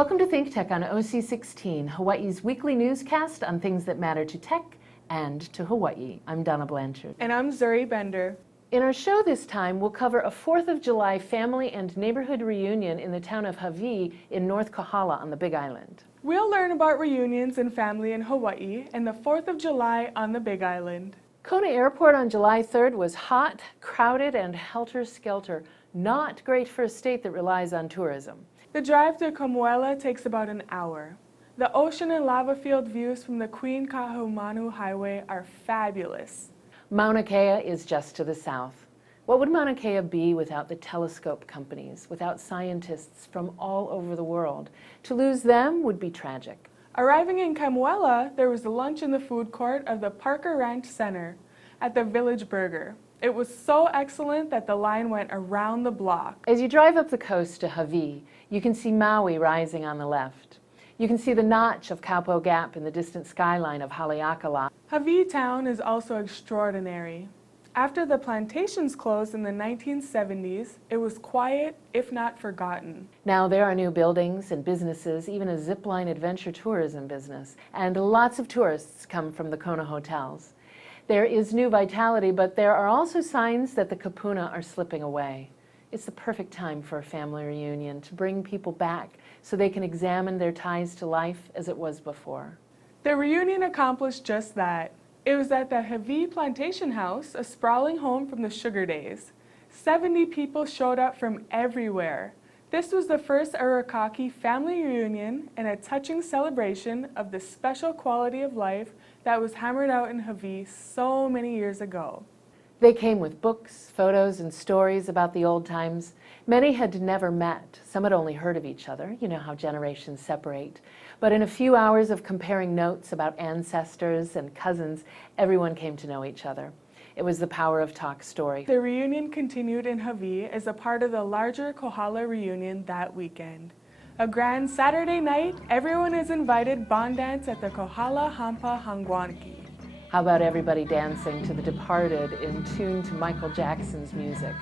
Welcome to ThinkTech on OC16, Hawaii's weekly newscast on things that matter to tech and to Hawaii. I'm Donna Blanchard. And I'm Zuri Bender. In our show this time, we'll cover a 4th of July family and neighborhood reunion in the town of Havi in North Kohala on the Big Island. We'll learn about reunions and family in Hawaii and the 4th of July on the Big Island. Kona Airport on July 3rd was hot, crowded, and helter-skelter. Not great for a state that relies on tourism. The drive to Kamuela takes about an hour. The ocean and lava field views from the Queen Kahumanu Highway are fabulous. Mauna Kea is just to the south. What would Mauna Kea be without the telescope companies, without scientists from all over the world? To lose them would be tragic. Arriving in Kamuela, there was lunch in the food court of the Parker Ranch Center at the Village Burger. It was so excellent that the line went around the block. As you drive up the coast to Havi, you can see Maui rising on the left. You can see the notch of Kaupo Gap in the distant skyline of Haleakala. Havi town is also extraordinary. After the plantations closed in the 1970s, it was quiet, if not forgotten. Now there are new buildings and businesses, even a zipline adventure tourism business, and lots of tourists come from the Kona hotels. There is new vitality, but there are also signs that the kapuna are slipping away. It's the perfect time for a family reunion to bring people back so they can examine their ties to life as it was before. The reunion accomplished just that. It was at the Havi Plantation House, a sprawling home from the sugar days. 70 people showed up from everywhere. This was the first Arakaki family reunion and a touching celebration of the special quality of life that was hammered out in Havi so many years ago. They came with books, photos, and stories about the old times. Many had never met. Some had only heard of each other. You know how generations separate. But in a few hours of comparing notes about ancestors and cousins, everyone came to know each other. It was the power of talk story. The reunion continued in Havi as a part of the larger Kohala reunion that weekend. A grand Saturday night, everyone is invited bond dance at the Kohala Hampa Hangwanaki. How about everybody dancing to The Departed in tune to Michael Jackson's music?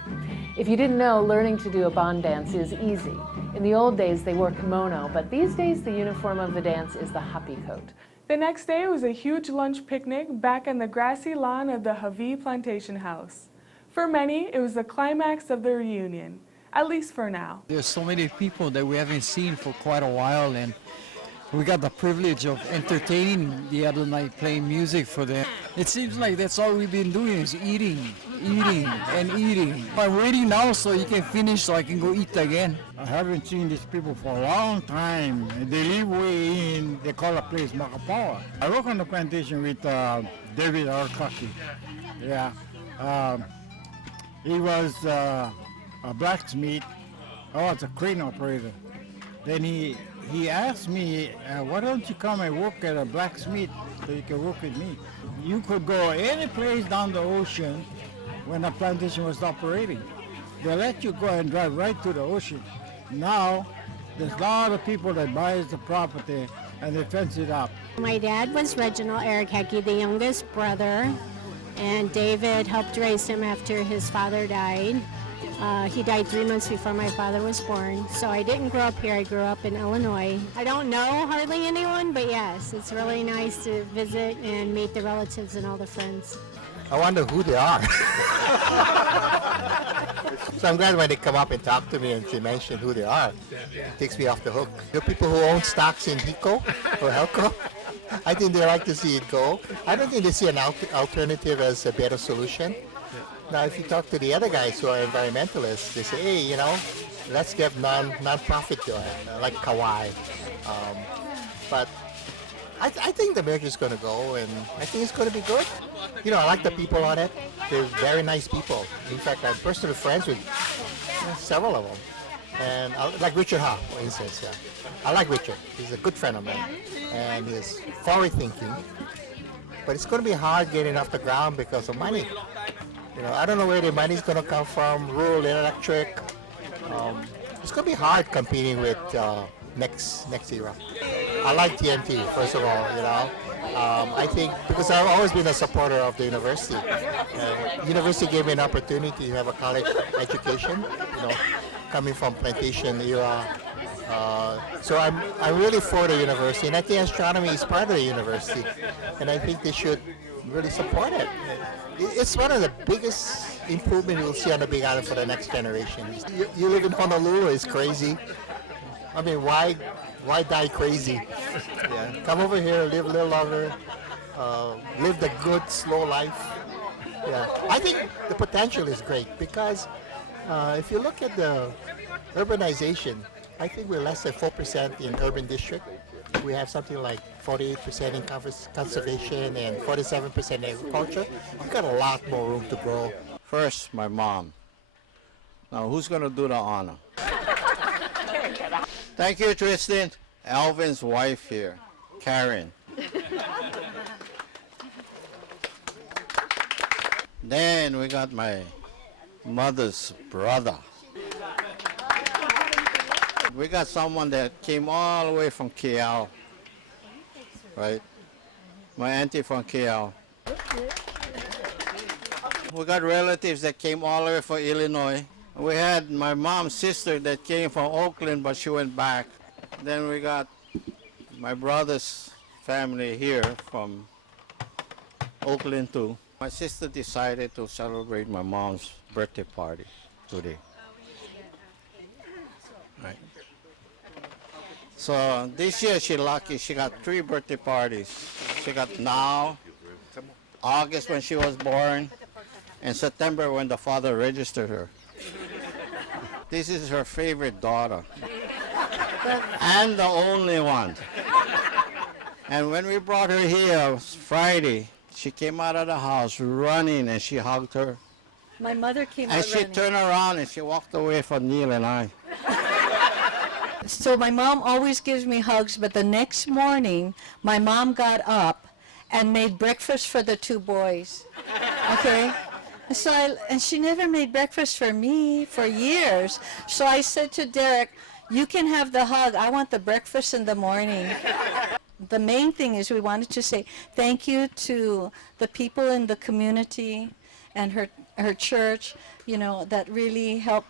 If you didn't know, learning to do a bond dance is easy. In the old days, they wore kimono, but these days the uniform of the dance is the hapi coat. The next day was a huge lunch picnic back on the grassy lawn of the Havi Plantation House. For many, it was the climax of the reunion, at least for now. There's so many people that we haven't seen for quite a while, and we got the privilege of entertaining the other night, playing music for them. It seems like that's all we've been doing is eating, and eating. I'm waiting now so you can finish so I can go eat again. I haven't seen these people for a long time. They live way in, they call a place Makapawa. I work on the plantation with David Arakaki. Yeah. He was a blacksmith. I was a crane operator. Then he asked me, why don't you come and work at a blacksmith so you can work with me? You could go any place down the ocean when the plantation was operating. They let you go and drive right to the ocean. Now, there's a lot of people that buys the property and they fence it up. My dad was Reginald Arakaki, the youngest brother, and David helped raise him after his father died. He died 3 months before my father was born, so I didn't grow up here. I grew up in Illinois. I don't know hardly anyone, but yes, it's really nice to visit and meet the relatives and all the friends. I wonder who they are. So I'm glad when they come up and talk to me and they mention who they are. It takes me off the hook. The people who own stocks in Hiko or Helco, I think they like to see it go. I don't think they see an alternative as a better solution. Now, if you talk to the other guys who are environmentalists, they say, hey, you know, let's get non-profit to it, like Kauai. But I think the merger is going to go, and I think it's going to be good. You know, I like the people on it. They're very nice people. In fact, I'm personally friends with several of them. And like Richard Ha, for instance. Yeah. I like Richard. He's a good friend of mine, and he's forward-thinking. But it's going to be hard getting off the ground because of money. You know, I don't know where the money's going to come from, rural electric. It's going to be hard competing with next era. I like TNT, first of all, you know. I think, because I've always been a supporter of the university. University gave me an opportunity to have a college education, you know, coming from plantation era So I'm really for the university, and I think astronomy is part of the university, and I think they should really support it. It's one of the biggest improvements we'll see on the Big Island for the next generation. You live in Honolulu, it's crazy. I mean, why die crazy? Yeah. Come over here, live a little longer, live the good, slow life. Yeah. I think the potential is great because if you look at the urbanization, I think we're less than 4% in urban district. We have something like 48% in conservation and 47% in agriculture. We've got a lot more room to grow. First, my mom. Now, who's going to do the honor? Thank you, Tristan. Alvin's wife here, Karen. Then we got my mother's brother. We got someone that came all the way from KL, right? My auntie from KL. We got relatives that came all the way from Illinois. We had my mom's sister that came from Oakland, but she went back. Then we got my brother's family here from Oakland too. My sister decided to celebrate my mom's birthday party today. Right. So this year she's lucky, she got 3 birthday parties. She got now, August when she was born, and September when the father registered her. This is her favorite daughter, and the only one. And when we brought her here Friday, she came out of the house running and she hugged her. My mother came out And she running. turned around and she walked away from Neil and I. So my mom always gives me hugs, but the next morning, my mom got up and made breakfast for the 2 boys. Okay? And she never made breakfast for me for years. So I said to Derek, you can have the hug. I want the breakfast in the morning. The main thing is we wanted to say thank you to the people in the community and her church, you know, that really help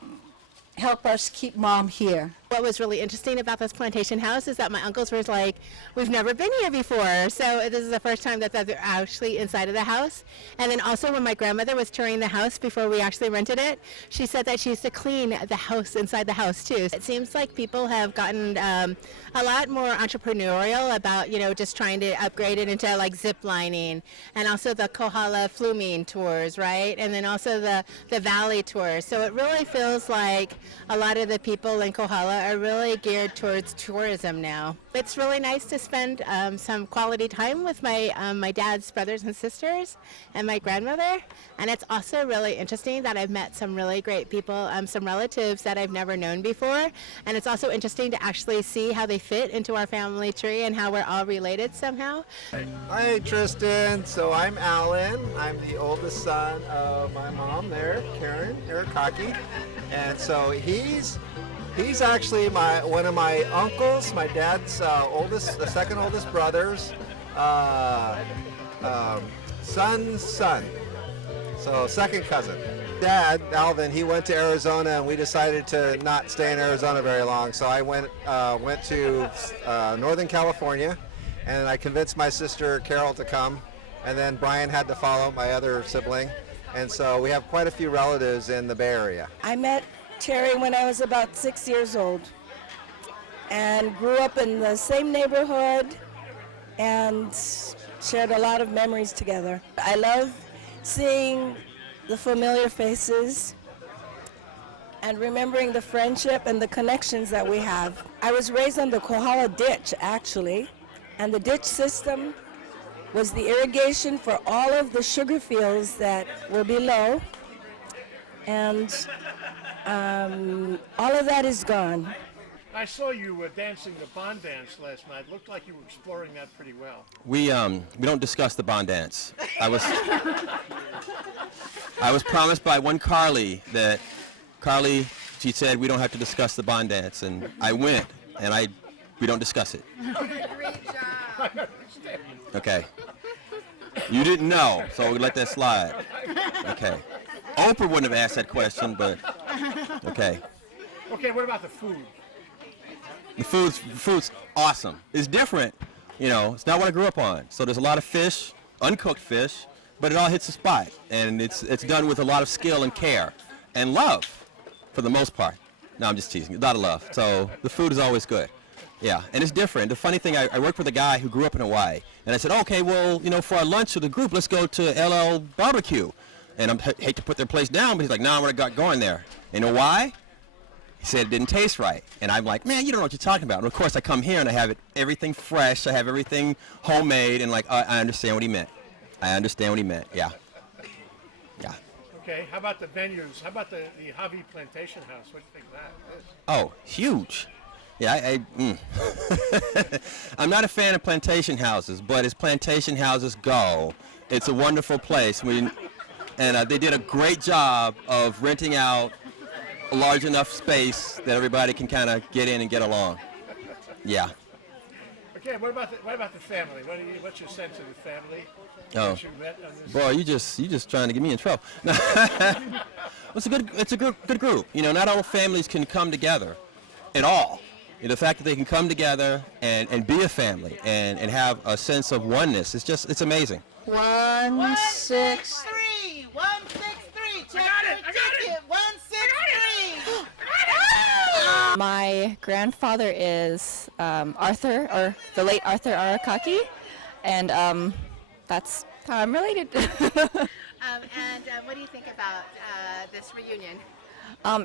us keep Mom here. What was really interesting about this plantation house is that my uncles were like, we've never been here before. So this is the first time that they're actually inside of the house. And then also when my grandmother was touring the house before we actually rented it, she said that she used to clean the house inside the house too. It seems like people have gotten a lot more entrepreneurial about, you know, just trying to upgrade it into like zip lining, and also the Kohala fluming tours, right? And then also the valley tours. So it really feels like a lot of the people in Kohala are really geared towards tourism now. It's really nice to spend some quality time with my dad's brothers and sisters and my grandmother. And it's also really interesting that I've met some really great people, some relatives that I've never known before. And it's also interesting to actually see how they fit into our family tree and how we're all related somehow. Hi, Tristan. So I'm Alan. I'm the oldest son of my mom there, Karen Arakaki. And so he's actually one of my uncles, my dad's the second oldest brother's son's son. So second cousin. Dad, Alvin, he went to Arizona, and we decided to not stay in Arizona very long. So I went to Northern California, and I convinced my sister Carol to come, and then Brian had to follow, my other sibling. And so we have quite a few relatives in the Bay Area. I met Terry when I was about 6 years old and grew up in the same neighborhood and shared a lot of memories together. I love seeing the familiar faces and remembering the friendship and the connections that we have. I was raised on the Kohala ditch, actually, and the ditch system was the irrigation for all of the sugar fields that were below, and all of that is gone. I saw you dancing the bond dance last night. Looked like you were exploring that pretty well. We don't discuss the bond dance. I was promised by one Carly that she said we don't have to discuss the bond dance, and I went, and we don't discuss it. Great job. Okay. You didn't know, so we let that slide. Okay. Oprah wouldn't have asked that question, but okay. Okay, what about the food? The food's awesome. It's different, you know. It's not what I grew up on. So there's a lot of fish, uncooked fish, but it all hits the spot, and it's done with a lot of skill and care and love, for the most part. No, I'm just teasing. A lot of love. So the food is always good. Yeah, and it's different. The funny thing, I worked with a guy who grew up in Hawaii, and I said, okay, well, you know, for our lunch of the group, let's go to LL Barbecue. And I hate to put their place down, but he's like, no, I'm gonna going there. You know why? He said it didn't taste right. And I'm like, man, you don't know what you're talking about. And of course, I come here and I have everything fresh. I have everything homemade, and like, I understand what he meant. I understand what he meant. Yeah. Yeah. Okay. How about the venues? How about the Havi Plantation House? What do you think of that? Oh, huge. Yeah, I'm not a fan of plantation houses, but as plantation houses go, it's a wonderful place. They did a great job of renting out a large enough space that everybody can kind of get in and get along. Yeah. Okay, what about the family? What's your sense of the family? Oh, boy, you just trying to get me in trouble. It's a good group. You know, not all families can come together at all. The fact that they can come together and be a family and have a sense of oneness, it's amazing. 163. 163. Check your ticket. 163. My grandfather is Arthur, or the late Arthur Arakaki, and that's how I'm related. And what do you think about this reunion?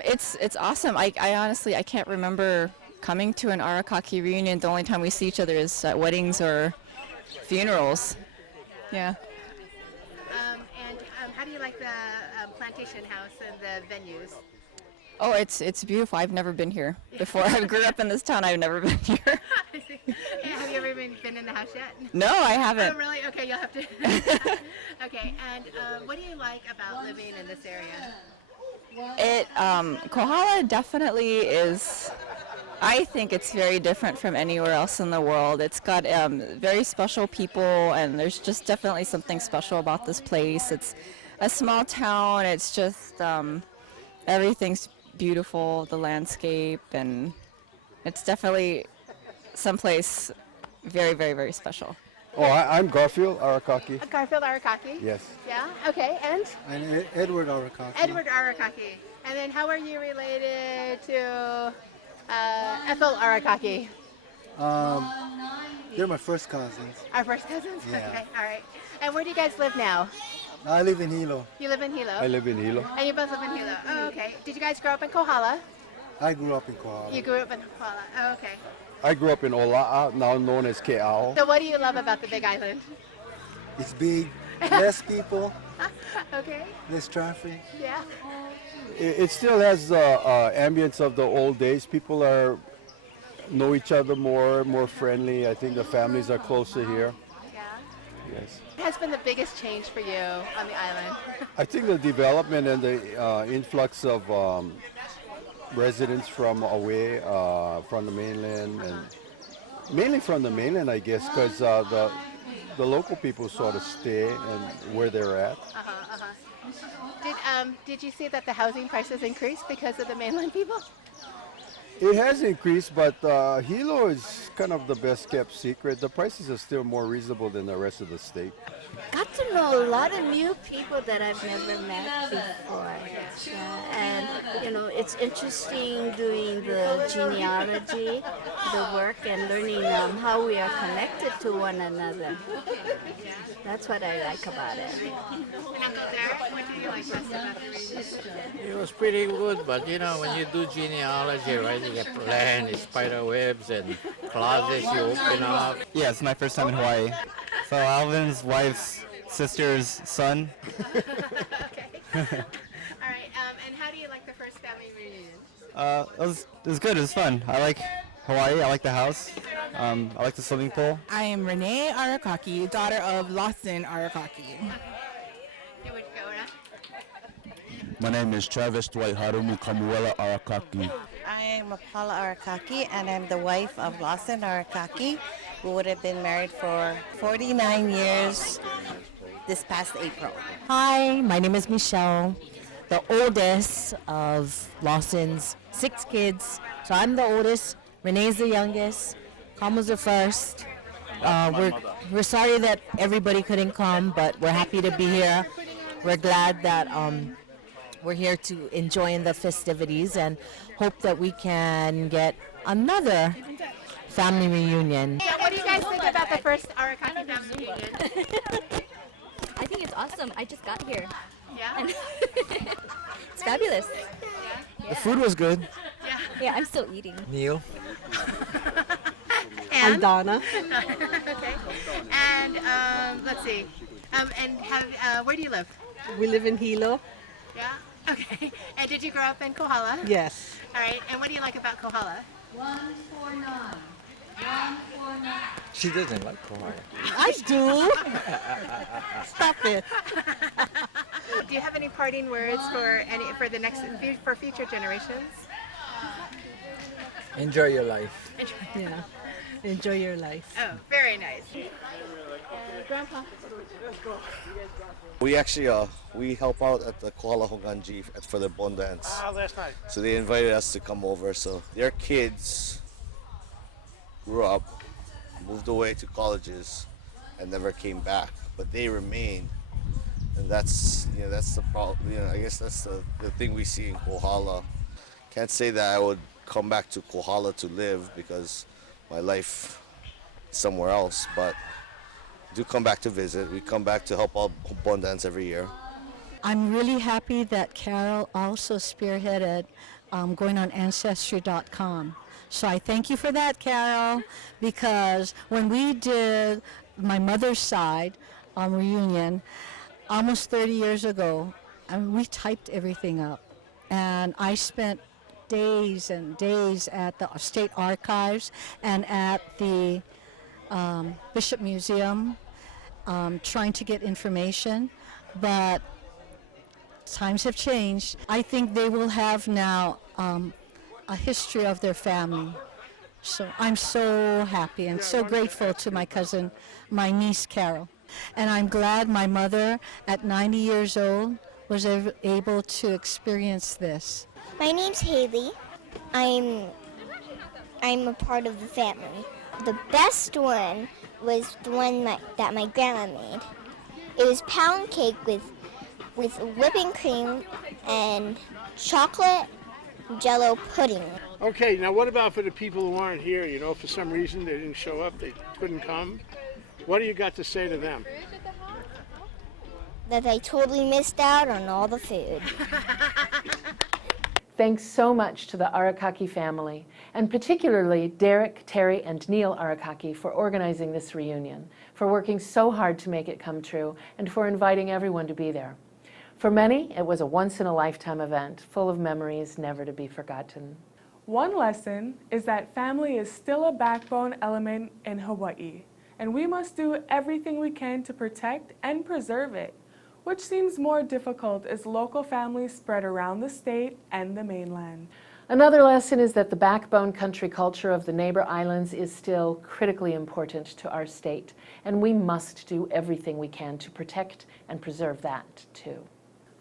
It's awesome. I honestly can't remember coming to an Arakaki reunion. The only time we see each other is at weddings or funerals. Yeah. And how do you like the plantation house and the venues? Oh, it's beautiful. I've never been here before. I grew up in this town. I've never been here. Have you ever been in the house yet? No, I haven't. Oh, really? Okay, you'll have to. Okay, and what do you like about living in this area? Kohala definitely is. I think it's very different from anywhere else in the world. It's got very special people, and there's just definitely something special about this place. It's a small town. It's just everything's beautiful, the landscape, and it's definitely someplace very, very, very special. Oh, I'm Garfield Arakaki. Garfield Arakaki? Yes. Yeah? Okay, and? And Edward Arakaki. Edward Arakaki. And then how are you related to Ethel Arakaki? They're my first cousins. Our first cousins? Yeah. Okay, all right. And where do you guys live now? I live in Hilo. You live in Hilo? I live in Hilo. And you both live in Hilo. Oh, okay. Did you guys grow up in Kohala? I grew up in Kohala. You grew up in Kohala. Oh, okay. I grew up in Ola'a, now known as Ke'au. So what do you love about the Big Island? It's big, less people, Okay. less traffic. Yeah. It still has the ambience of the old days. People know each other more friendly. I think the families are closer here. Yeah. Yes. What has been the biggest change for you on the island? I think the development and the influx of residents from away, from the mainland, and mainly from the mainland, I guess, because the local people sort of stay and where they're at. Did you see that the housing prices increased because of the mainland people? It has increased, but Hilo is kind of the best kept secret. The prices are still more reasonable than the rest of the state. Got to know a lot of new people that I've never met before. And, you know, it's interesting doing the genealogy, the work, and learning how we are connected to one another. That's what I like about it. What do you like best about the reunion? It was pretty good, but you know, when you do genealogy, right, you get land, spider webs, and closets you open up. Yeah, it's my first time in Hawaii. So Alvin's wife's sister's son. Okay. All right. And how do you like the first family reunion? It was good. It was fun. I like Hawaii. I like the house. I like the swimming pool. I am Renee Arakaki, daughter of Lawson Arakaki. My name is Travis Dwight Harumi Kamuela Arakaki. I am Apala Arakaki, and I'm the wife of Lawson Arakaki, who would have been married for 49 years this past April. Hi, my name is Michelle, the oldest of Lawson's 6 kids. So I'm the oldest, Renee's the youngest. Kamu's the first. We're sorry that everybody couldn't come, but we're happy to be here. We're glad that we're here to enjoy the festivities and hope that we can get another family reunion. What do you guys think about the first Arakaki family reunion? I think it's awesome. I just got here. Yeah? And it's fabulous. The food was good. Yeah, I'm still eating. Neil. And? I'm Donna. Okay. And let's see. And where do you live? We live in Hilo. Yeah? Okay. And did you grow up in Kohala? Yes. All right. And what do you like about Kohala? 149. She doesn't like Kohala. I do. Stop it. Do you have any parting words for future generations? Enjoy your life. Yeah. Enjoy your life. Oh, very nice. Grandpa. We actually we help out at the Kohala Honganji for the Bon Dance. Oh, that's nice. So they invited us to come over. So their kids grew up, moved away to colleges, and never came back. But they remained, and that's the problem. I guess that's the thing we see in Kohala. Can't say that I would come back to Kohala to live because my life is somewhere else, but do come back to visit. We come back to help out Bon Dance every year. I'm really happy that Carol also spearheaded going on Ancestry.com. So I thank you for that, Carol, because when we did my mother's side reunion almost 30 years ago, we typed everything up. And I spent days and days at the State Archives and at the Bishop Museum trying to get information, but times have changed. I think they will have now a history of their family. So I'm so happy and so grateful to my cousin, my niece Carol. And I'm glad my mother at 90 years old was able to experience this. My name's Haley. I'm a part of the family. The best one was the one that my grandma made. It was pound cake with whipping cream and chocolate Jello pudding. Okay, now what about for the people who aren't here? You know, for some reason they didn't show up, they couldn't come. What do you got to say to them? That I totally missed out on all the food. Thanks so much to the Arakaki family, and particularly Derek, Terry, and Neil Arakaki for organizing this reunion, for working so hard to make it come true, and for inviting everyone to be there. For many, it was a once-in-a-lifetime event, full of memories never to be forgotten. One lesson is that family is still a backbone element in Hawaii, and we must do everything we can to protect and preserve it, which seems more difficult as local families spread around the state and the mainland. Another lesson is that the backbone country culture of the neighbor islands is still critically important to our state, and we must do everything we can to protect and preserve that too.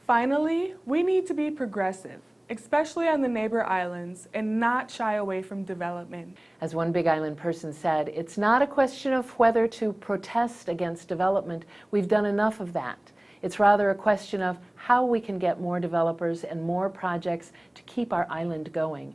Finally, we need to be progressive, especially on the neighbor islands, and not shy away from development. As one Big Island person said, it's not a question of whether to protest against development. We've done enough of that. It's rather a question of how we can get more developers and more projects to keep our island going.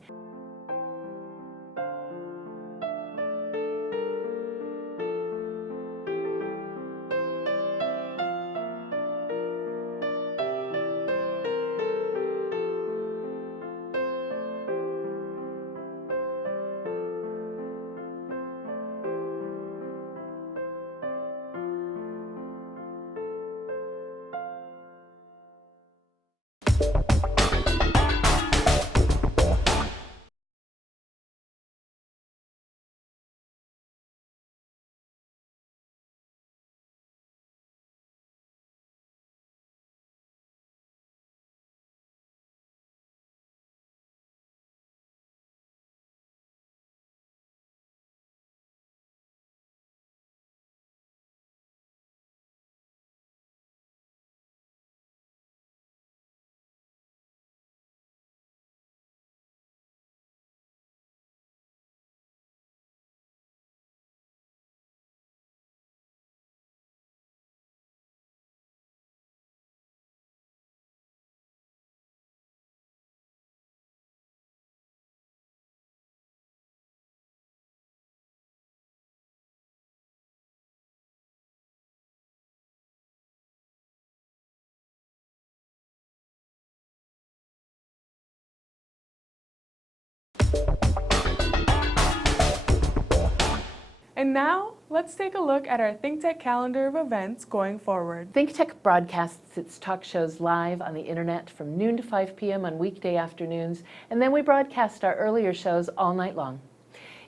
And now, let's take a look at our ThinkTech calendar of events going forward. ThinkTech broadcasts its talk shows live on the internet from noon to 5 p.m. on weekday afternoons, and then we broadcast our earlier shows all night long.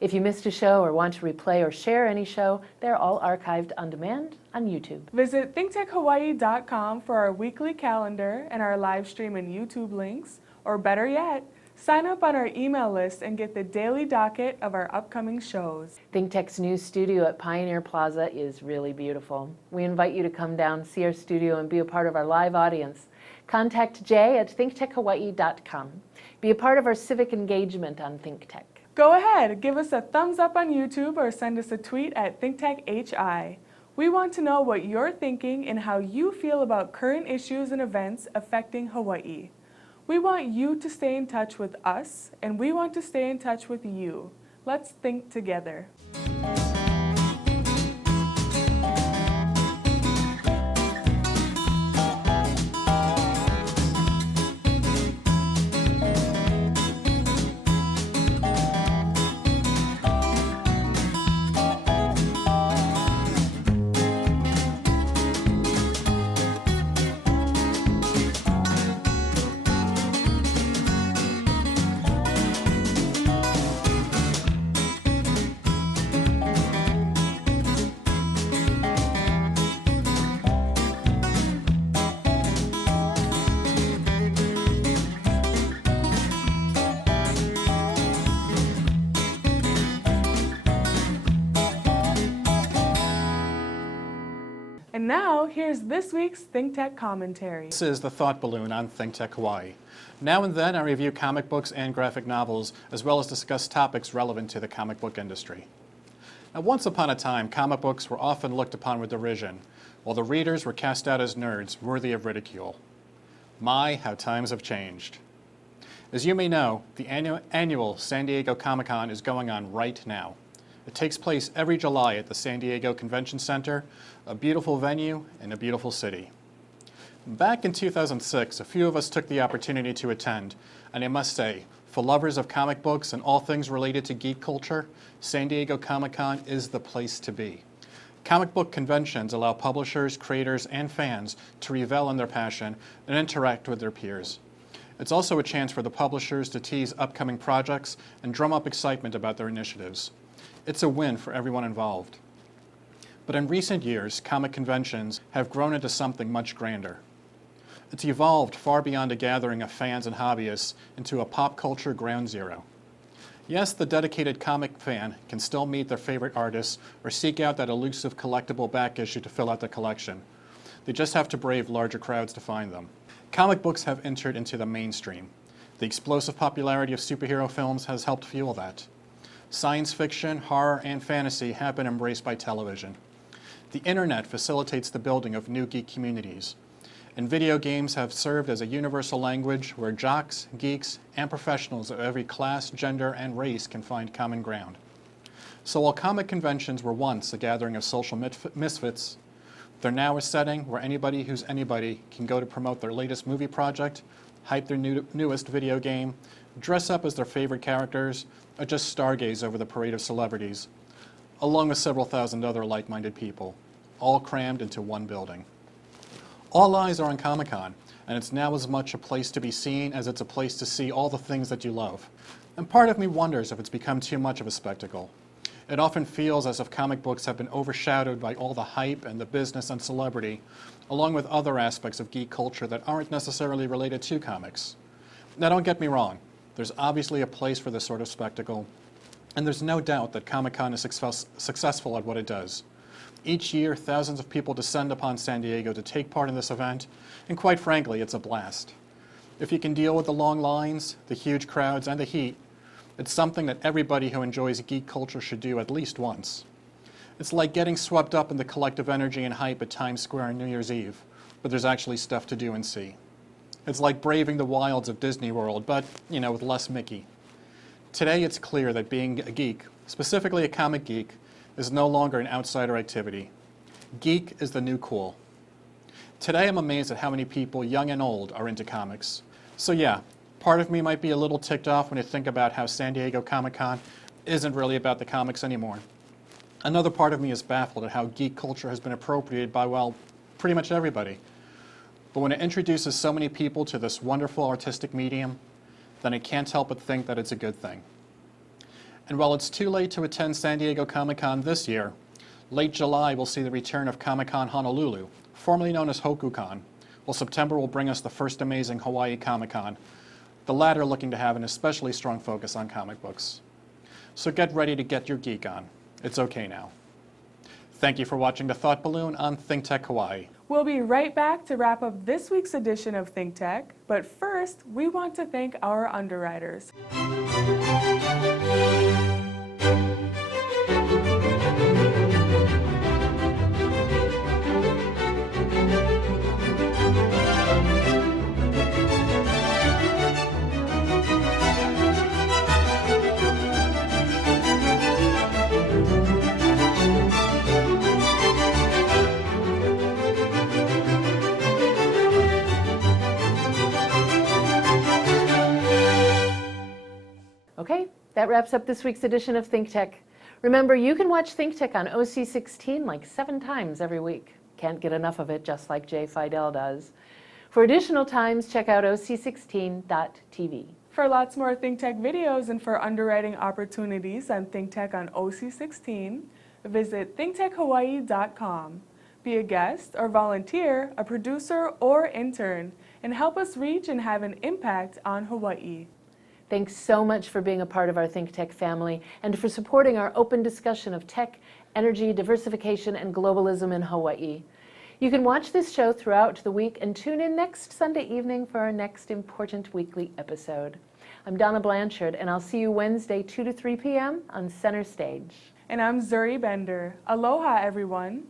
If you missed a show or want to replay or share any show, they're all archived on demand on YouTube. Visit thinktechhawaii.com for our weekly calendar and our live stream and YouTube links, or better yet, sign up on our email list and get the daily docket of our upcoming shows. ThinkTech's new studio at Pioneer Plaza is really beautiful. We invite you to come down, see our studio, and be a part of our live audience. Contact Jay at thinktechhawaii.com. Be a part of our civic engagement on ThinkTech. Go ahead, give us a thumbs up on YouTube or send us a tweet at ThinkTechHI. We want to know what you're thinking and how you feel about current issues and events affecting Hawaii. We want you to stay in touch with us, and we want to stay in touch with you. Let's think together. And now, here's this week's ThinkTech commentary. This is the Thought Balloon on ThinkTech Hawaii. Now and then I review comic books and graphic novels, as well as discuss topics relevant to the comic book industry. Now, once upon a time, comic books were often looked upon with derision, while the readers were cast out as nerds worthy of ridicule. My, how times have changed. As you may know, the annual San Diego Comic-Con is going on right now. It takes place every July at the San Diego Convention Center, a beautiful venue in a beautiful city. Back in 2006, a few of us took the opportunity to attend, and I must say, for lovers of comic books and all things related to geek culture, San Diego Comic-Con is the place to be. Comic book conventions allow publishers, creators, and fans to revel in their passion and interact with their peers. It's also a chance for the publishers to tease upcoming projects and drum up excitement about their initiatives. It's a win for everyone involved. But in recent years, comic conventions have grown into something much grander. It's evolved far beyond a gathering of fans and hobbyists into a pop culture ground zero. Yes, the dedicated comic fan can still meet their favorite artists or seek out that elusive collectible back issue to fill out their collection. They just have to brave larger crowds to find them. Comic books have entered into the mainstream. The explosive popularity of superhero films has helped fuel that. Science fiction, horror, and fantasy have been embraced by television. The internet facilitates the building of new geek communities. And video games have served as a universal language where jocks, geeks, and professionals of every class, gender, and race can find common ground. So while comic conventions were once a gathering of social misfits, they're now a setting where anybody who's anybody can go to promote their latest movie project, hype their newest video game, dress up as their favorite characters, or just stargaze over the parade of celebrities, along with several thousand other like-minded people, all crammed into one building. All eyes are on Comic-Con, and it's now as much a place to be seen as it's a place to see all the things that you love. And part of me wonders if it's become too much of a spectacle. It often feels as if comic books have been overshadowed by all the hype and the business and celebrity, along with other aspects of geek culture that aren't necessarily related to comics. Now, don't get me wrong. There's obviously a place for this sort of spectacle, and there's no doubt that Comic-Con is successful at what it does. Each year, thousands of people descend upon San Diego to take part in this event, and quite frankly, it's a blast. If you can deal with the long lines, the huge crowds, and the heat, it's something that everybody who enjoys geek culture should do at least once. It's like getting swept up in the collective energy and hype at Times Square on New Year's Eve, but there's actually stuff to do and see. It's like braving the wilds of Disney World, but, with less Mickey. Today, it's clear that being a geek, specifically a comic geek, is no longer an outsider activity. Geek is the new cool. Today, I'm amazed at how many people, young and old, are into comics. So yeah, part of me might be a little ticked off when I think about how San Diego Comic-Con isn't really about the comics anymore. Another part of me is baffled at how geek culture has been appropriated by, well, pretty much everybody. But when it introduces so many people to this wonderful artistic medium, then I can't help but think that it's a good thing. And while it's too late to attend San Diego Comic-Con this year, late July will see the return of Comic-Con Honolulu, formerly known as HokuCon, while September will bring us the first amazing Hawaii Comic-Con, the latter looking to have an especially strong focus on comic books. So get ready to get your geek on. It's okay now. Thank you for watching The Thought Balloon on ThinkTech Hawaii. We'll be right back to wrap up this week's edition of ThinkTech, but first, we want to thank our underwriters. Okay, that wraps up this week's edition of ThinkTech. Remember, you can watch ThinkTech on OC16 like 7 times every week. Can't get enough of it, just like Jay Fidel does. For additional times, check out oc16.tv. For lots more ThinkTech videos and for underwriting opportunities on ThinkTech on OC16, visit thinktechhawaii.com. Be a guest or volunteer, a producer or intern, and help us reach and have an impact on Hawaii. Thanks so much for being a part of our ThinkTech family and for supporting our open discussion of tech, energy, diversification, and globalism in Hawaii. You can watch this show throughout the week and tune in next Sunday evening for our next important weekly episode. I'm Donna Blanchard, and I'll see you Wednesday 2 to 3 p.m. on Center Stage. And I'm Zuri Bender. Aloha, everyone.